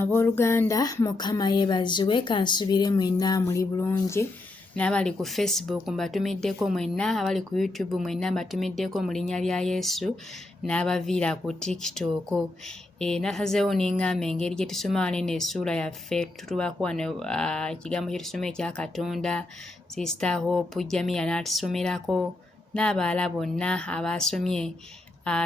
Abooluganda Mukama yeebazibwe kansubire mwenna muli bulungi n'abali ku Facebook mbatumiddeko mwenna abali ku YouTube mwenna mbatumiddeko mu linnya lya Yesu n'abaviira ku TikTok. Nasazeewo n'eŋŋamba engeri gye tusoma wano eno essuula yaffe tutubako wano ekigambo kye tusoma ekya Katonda, Sister Hope Jamia n'atusomerako n'abalala bonna abaasomye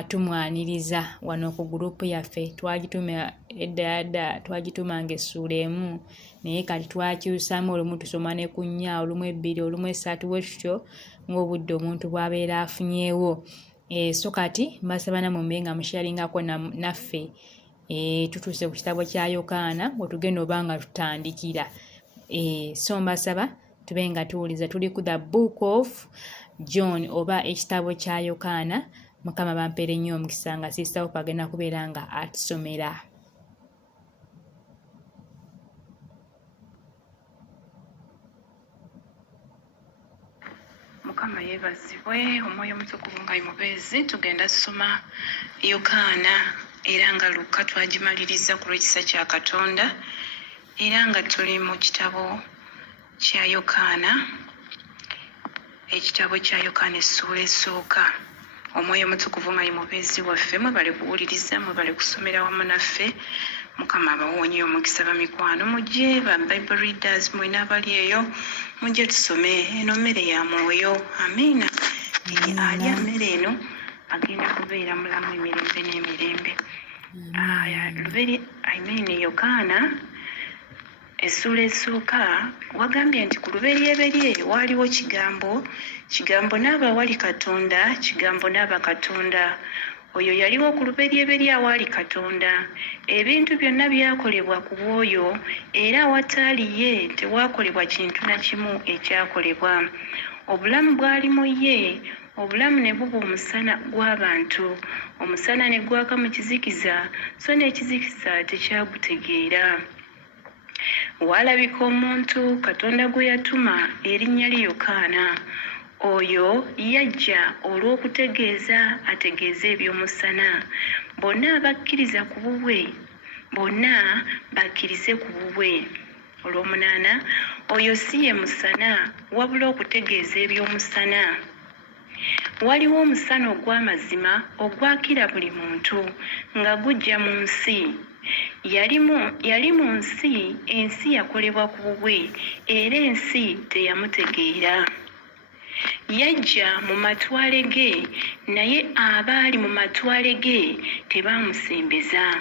tumwaniriza wano ku gurupu yaffe. Twagituma edda twagitumanga essuula emu naye kati twakyusamu, olumu tusoma ne ku 4, olumu 2, olumu 3 bwetutyo ng'obudde omuntu bw'abeera afunyeewo. So kati mbasaba namwe mube nga musharingako naffe tutuuse ku kitabo kya Yokaana we tugenda oba nga tutandikira. So mbasaba tube nga tuwuliza. Tuli ku the book of John oba ekitabo kya Yokaana. Mukama bampeere nnyo omukisa nga Sister Hope agenda kubeera nga atusomera. Mukama yeebazibwe, omwoyo omutukuvu nga mubeezi. Tugenda tusoma Yokaana era nga Luka twagimaliriza ku lw'ekisa kya Katonda era nga tuli mu kitabo kya Yokaana, ekitabo kya Yokaana essuula esooka. Omwoyo omutukuvu nga mubeezi waffe, mwebale kuwuliriza, mwebale kusomera wamu naffe. Mukama abawoonye omukisa bamikwano. Mujje ba Bible readers mwena abali eyo, mujje tusome eno mmere ya mwoyo. Amiina. Alya mmere eno agenda kubeera mulamu emirembe n'emirembe. Yokaana essuula esooka wagambye nti ku lubereberye waaliwo kigambo, kigambo n'aba wali Katonda, kigambo n'aba Katonda. Oyo yaliwo ku lubereberye awali Katonda. Ebintu byonna byakolebwa ku bw'oyo era awataali ye tewaakolebwa kintu na kimu ekyakolebwa. Obulamu bwali mu ye, obulamu ne buba omusana gw'abantu. Omusana ne gwaka mu kizikiza, so n'ekizikiza tekyagutegeera. Waalabika omuntu Katonda gwe yatuma erinnya lye Yokaana. Oyo yajja olw'okutegeeza, ategeeze eby'omusana. Bonna abakkiriza ku bubwe, bonna bakkirize ku bubwe. Olw'omunaana, oyo si ye musana wabula okutegeeza eby'omusana. Waliwo omusana ogw'amazima ogwakira buli muntu nga gujja mu nsi. Yali mu nsi, ensi yakolebwa ku bubwe era ensi teyamutegeera. Yajja mu matwale ge naye abaali mu matwale ge tebaamusembeza.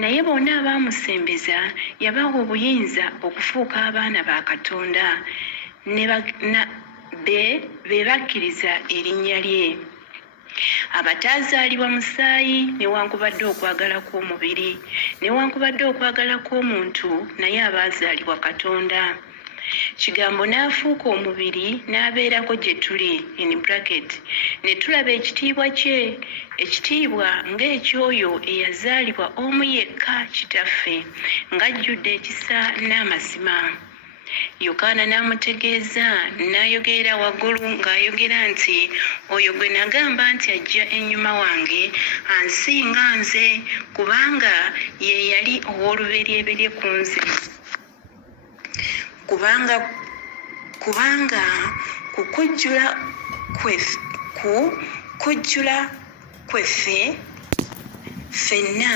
Naye bonna abaamusembeza yabawa obuyinza okufuuka abaana ba Katonda be bakkiriza erinnya lye. Abataazaalibwa musaayi newankubadde okwagala kw'omubiri newankubadde okwagala kw'omuntu, naye abaazaalibwa Katonda. Kigambo n'afuuka omubiri n'abeerako gye tuli in bracket, ne tulaba ekitiibwa kye, ekitiibwa ng'ekyoyo eyazaalibwa omu yekka Kitaffe, ng'ajjudde ekisa n'amazima. Yokaana n'amutegeeza n'ayogerera waggulu ng'ayogera nti, oyo gwe nagamba nti ajja ennyuma wange ansinga nze, kubanga ye yali ow'olubereberye ku nze. Kubanga kukujjula kweffe ffenna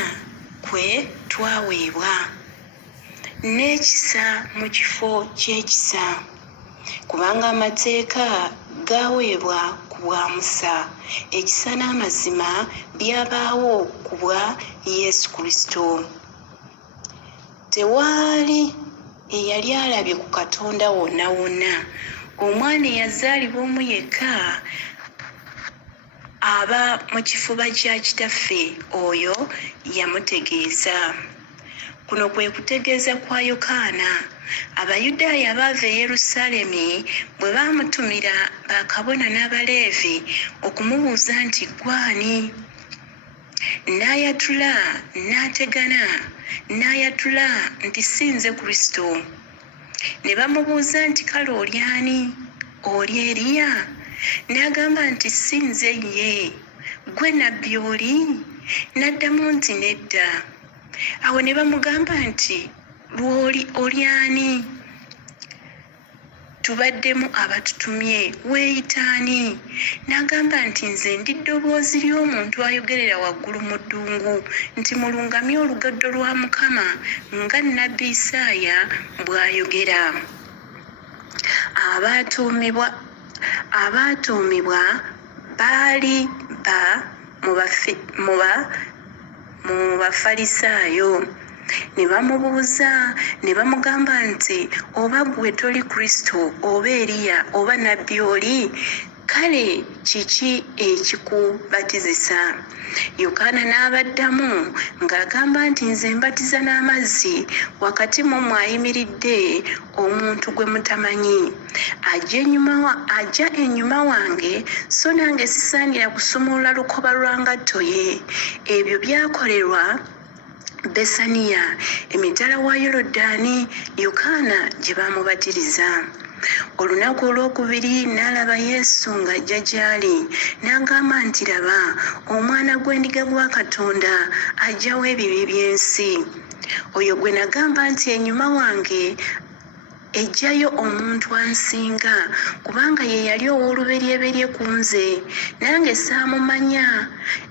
kwe twaweebwa, n'ekisa mu kifo ky'ekisa. Kubanga amateeka gaaweebwa ku bwa Musa, ekisa n'amazima byabaawo ku bwa Yesu Kristo. Tewaali eyali alabye ku Katonda wonna wonna. Omwana eyazaalibwa omu yekka aba mu kifuba kya Kitaffe, oyo yamutegeeza. Kuno kwe kutegeeza kwa Yokaana. Abayudaaya abaava e Yerusaalemi bwe baamutumira bakabona n'Abaleevi okumubuuza nti gwani, n'ayatula n'ategana, n'ayatula nti si nze Kristo. Ne bamubuuza nti kale oli ani? Oli Eriya? N'agamba nti si nze ye. Gwe nabbi oli? N'addamu nti nedda. Awo ne bamugamba nti oli ani? Tubaddemu abatutumye, weeyitaani? N'agamba nti nze ndi ddoboozi ly'omuntu ayogerera waggulu mu ddungu nti mulungamye olugaddo lwa Mukama nga nnabbi Isaaya bw'ayogera. Abaatuumibwa baali mu Bafalisaayo. Ne bamubuuza ne bamugamba nti oba ggwe toli Kristo oba Eriya oba nabbi oli, kale kiki ekikubatizisa? Yokaana n'abaddamu ng'agamba nti nze mbatiza n'amazzi, wakati mu mmwe ayimiridde omuntu gwe mutamanyi, ajja ennyuma wange, so nange sisaanira kusumulula lukoba lwa ngatto ye. Ebyo byakolerwa Besaniya, emitala wa Yoludaani, Yokaana gye baamubatiriza. Olunaku olwokubiri n'alaba Yesu ng'ajja gy'ali, n'agamba nti laba, omwana gw'endiga gwa Katonda ajjawo ebibi by'ensi. Oyo gwe nagamba nti ennyuma wange ejjayo omuntu ansinga, kubanga ye yali ow'olubereberye ku nze, nange saamumanya,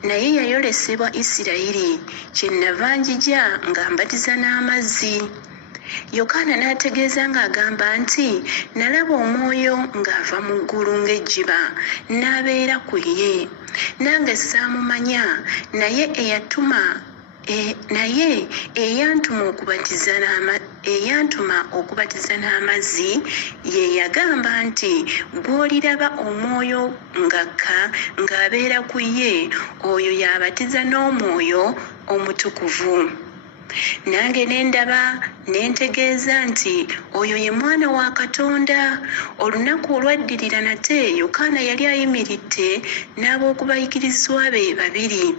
naye yayolesebwa Isirayiri, kyennava njija nga mbatiza n'amazzi. Yokaana n'ategeeza ng'agamba nti nalaba Omwoyo ng'ava mu ggulu ng'ejjiba n'abeera ku ye, nange saamumanya, naye eyantuma okubatiza n'amazzi ye yagamba nti gw'oliraba Omwoyo ng'akka ng'abeera ku ye, oyo y'abatiza n'Omwoyo Omutukuvu. Nange ne ndaba ne ntegeeza nti oyo ye Mwana wa Katonda. Olunaku olwaddirira nate Yokaana yali ayimiridde n'ab'okubayigirizwa be babiri.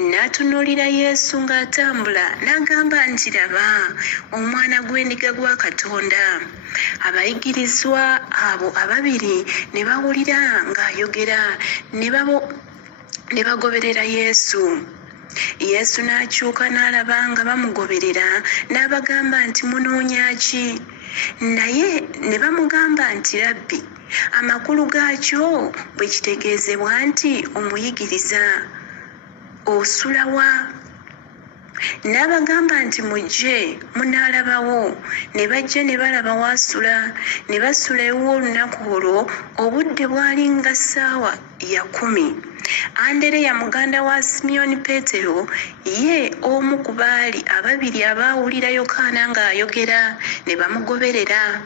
N'atunuulira Yesu ng'atambula n'agamba nti laba, omwana gw'endiga gwa Katonda. Abayigirizwa abo ababiri ne bawulira ng'ayogera ne bagoberera Yesu. Yesu n'akyuka n'alaba nga bamugoberera, n'abagamba nti munoonya ki? Naye ne bamugamba nti Labbi, amakulu gaakyo bwe kitegeezebwa nti omuyigiriza, osula wa? N'abagamba nti mujje munaalabawo. Ne bajja ne balaba w'asula, ne basula ewuwo olunaku olwo. Obudde bwali nga ssaawa ya 10. Andereya muganda wa Simyoni Peetero, ye omu ku baali ababiri abaawulira Yokaana ng'ayogera, ne bamugoberera.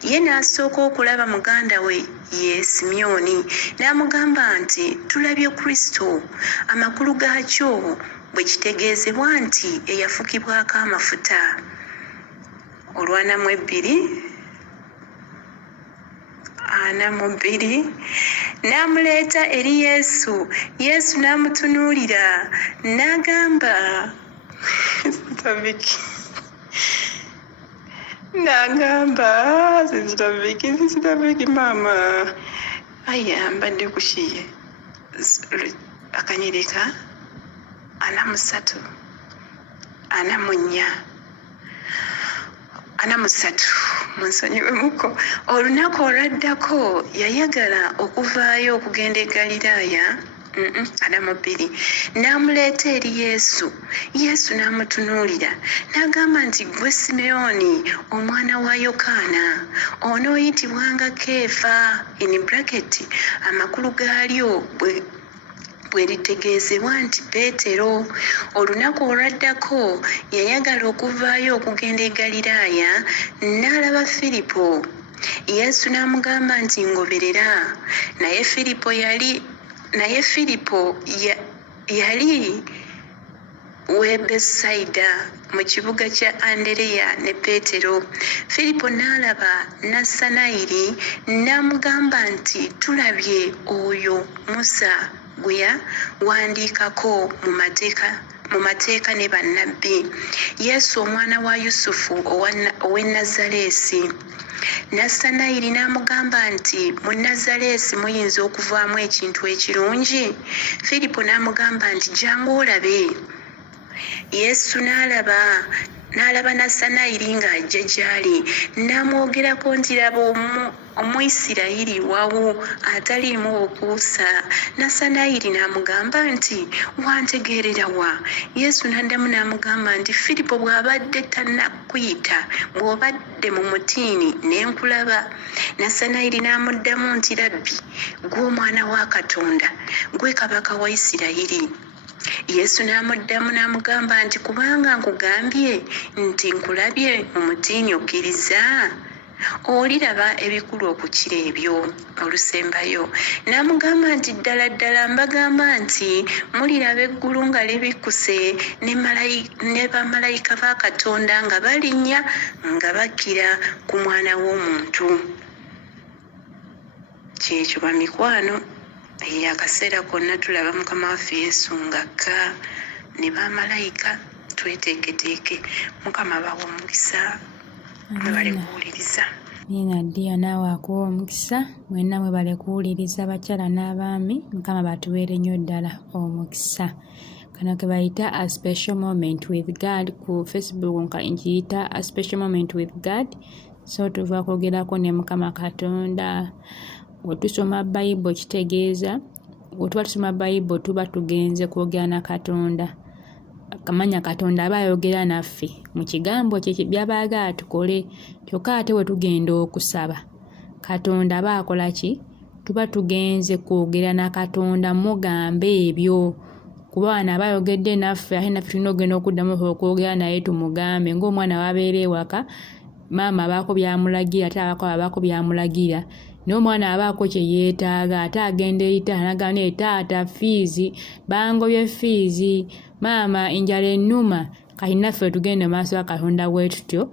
Ye n'asooka okulaba muganda we ye Simyoni, n'amugamba nti tulabye Kristo, amakulu gaakyo bwe kitegeezebwa nti eyafukibwako amafuta. Olwanamu 2:42 n'amuleeta eri Yesu. Yesu n'amutunuulira n'agamba sitabiki maama mbadde kukiye akanyereka 43 munsonyiwemuko. Olunaku olwaddako yayagala okuvaayo okugenda e Galilaaya. 2 n'amuleeta eri Yesu. Yesu n'amutunuulira n'agamba nti ggwe Simeyoni, omwana wa Yokaana, onooyitibwanga Keefa, in bracket amakulu gaalyo bwe litegeezebwa nti Peetero. Olunaku olwaddako yayagala okuvaayo okugenda e Galilaaya, n'alaba Firipo. Yesu n'amugamba nti ngoberera. Naye Firipo yali w'e Besayida mu kibuga kya Andereya ne Peetero. Firipo n'alaba Nasanayiri n'amugamba nti tulabye oyo Musa gwe yawandiikako mu mateeka ne bannabbi, Yesu omwana wa Yusufu ow'e Nazaaleesi. Nasanayiri n'amugamba nti mu Nazaaleesi muyinza okuvaamu ekintu ekirungi? Firipo n'amugamba nti jangu olabe. Yesu n'alaba Nassanayiri ng'ajja gy'ali, n'amwogerako nti laba Omuyisirayiri wawo ataliimu bukuusa. Nassanayiri n'amugamba nti wantegeerera wa? Yesu n'addamu n'amugamba nti Firipo bw'abadde tannakuyita, bw'obadde mu mutiini ne nkulaba. Nassanayiri n'amuddamu nti Rabbi, ggwe Omwana wa Katonda, ggwe Kabaka wa Isirayiri. Yesu n'amuddamu n'amugamba nti kubanga nkugambye nti nkulabye mu mutiini okkiriza? Oliraba ebikulu okukira ebyo. Olusembayo n'amugamba nti ddala ddala mbagamba nti muliraba eggulu nga libikkuse ne bamalayika ba Katonda nga balinnya nga bakkira ku Mwana w'Omuntu. Kyekyo bamikwano, akaseera konna tulaba Mukama waffe Yesu ng'akka ne bamalayika. Tweteeketeeke. Mukama bawa omukisa mwe bali kuwuliriza. Nina ddiya naawe akuwa omukisa, mwenna mwe bali kuwuliriza abakyala n'abaami. Mukama batuweere nnyo ddala omukisa. Kano ke bayita a special moment with God ku Facebook nka nkiyita a special moment with God. So tuva kwogerako ne Mukama Katonda. Bwe tusoma Bayibuli kitegeeza bwe tuba tusoma Bayibuli tuba tugenze kwogera na Katonda. Akamanya Katonda aba ayogera naffe mu kigambo kye by'abaagala tukole. Kyokka ate bwe tugenda okusaba Katonda aba akola ki? Tuba tugenze kwogera na Katonda mugamba ebyo. Kuba wano aba ayogedde naffe ate naffe tulina okugenda okuddamu okwogera naye tumugambe. Ng'omwana w'abeera ewaka, maama abaako by'amulagira ate abaako by'amulagira. Naye omwana abaako kye yeetaaga ate agenda eri taata n'agamba naye taata fiizi, bangobye fiizi, maama enjala ennuma. Kati naffe tugende mu maaso ga Katonda bwe tutyo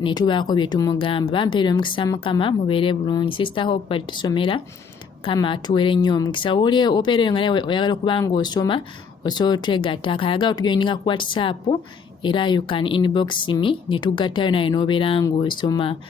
ne tubaako bye tumugamba. Bampeere omukisa Mukama, mubeere bulungi. Sister Hope bali tusomera, Mukama atuweere nnyo omukisa. Woli opeereyo nga nawe oyagala okuba ng'osoma, osobola otwegatta. Akayagala otujoininga ku WhatsApp era you can inbox me ne tugattayo naye n'obeera ng'osoma.